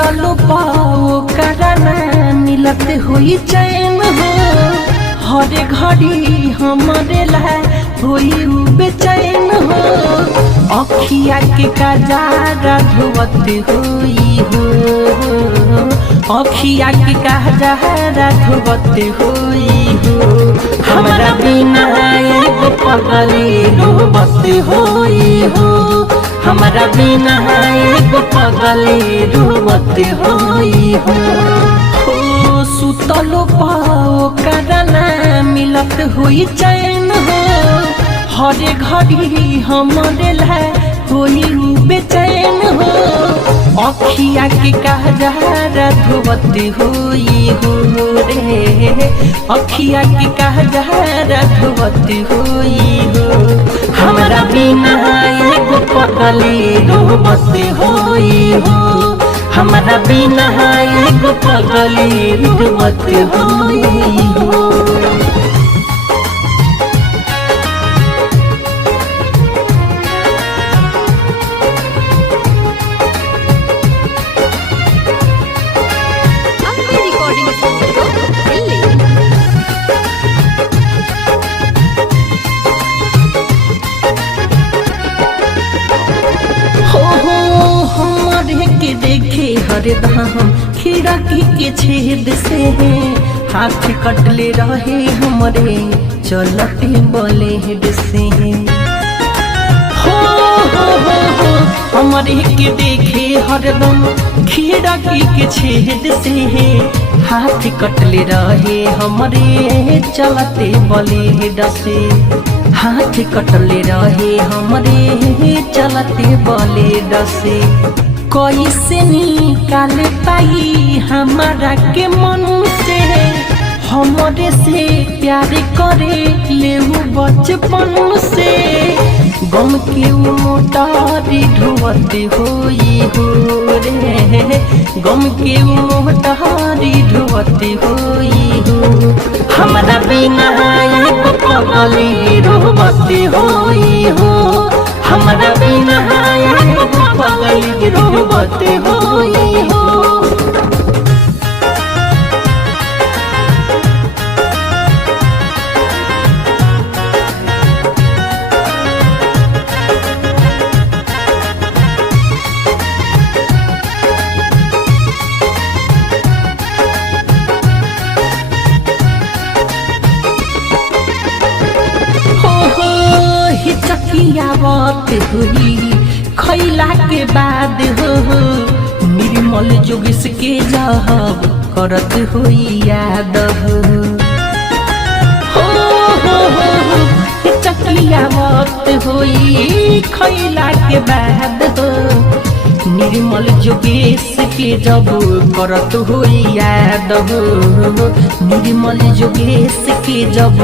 सुतलो पाओ करना मिलत हुई चैन हो हर घड़ी हमारे ला हुई बेचैन हो अखिया के कजारा धोवत हुई हो अखिया के कजारा धोवत हुई हो हमारा बिना एगो पगली रोवत हुई हो हमारा बिना एगो पगली रोवत हुई हो सुतलो पाओ करना मिलत हुई चैन हो हर घड़ी हमारे ला हुई बेचैन हो अखिया के कजारा धोवत हुई हो रे अखिया के कजारा धोवत हुई हो हमारा बिना एगो पगली रोवत हुई हो हमारा बिना एगो पगली रोवत हुई हो देखे हरदम खिड़की के छेद से हाथ कटले रहे हमरे चलते ब्लेड से हो हमरे के देखे हरदम खिड़की के छेद से हाथ कटले रहे हमरे चलते ब्लेड से हाथ कटले रहे हमरे चलते ब्लेड से कैसे निकाल पाई हमारा के मन से हमारे से प्यार करे ले बचपन से गम के मोटारी ढोवत हुई हो रे गम के मोटारी ढोवत हुई हो हमारा बिना एगो पगली रोवत हुई हो हमारा बिना एगो पगली रोवत हुई हो बात हुई खैला के बाद हो निर्मल जोगिस के जहब करत हुई याद हो चकिया बात हुई खैला के बाद हो निर्मल जोगेश के जब करत हुई याद हो निर्मल जोगेश के जब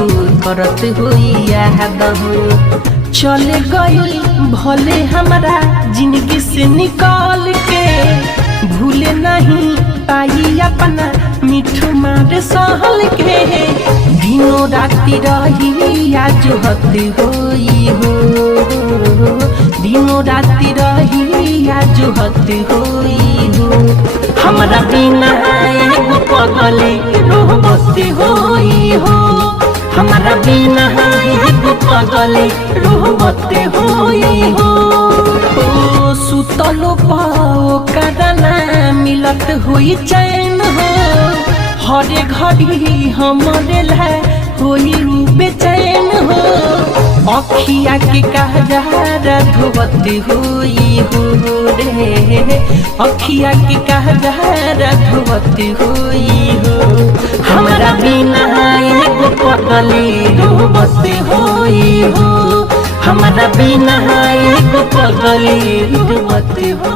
करत हुई याद हो चल गई भले हमारा जिंदगी से निकाल के भूले नहीं पाई अपना मिठू मार सहल के दिनों राती रही आज हती हुई हो दिनों राती रही आज हती हुई हो हमारा बिना एगो पगली रोवत हुई हो हमारा बिना एगो पगली रोवत हुई हो सुतलो पाओ करना मिलत हुई चैन हो हर घड़ी हमारे ला हुई बेचैन हो अखिया के कजारा धोवत हुई हो रे अखिया के कजारा धोवत हुई हो हमारा बिना एगो पगली रोवत हुई हो हमारा बिना एगो पगली रोवत हो।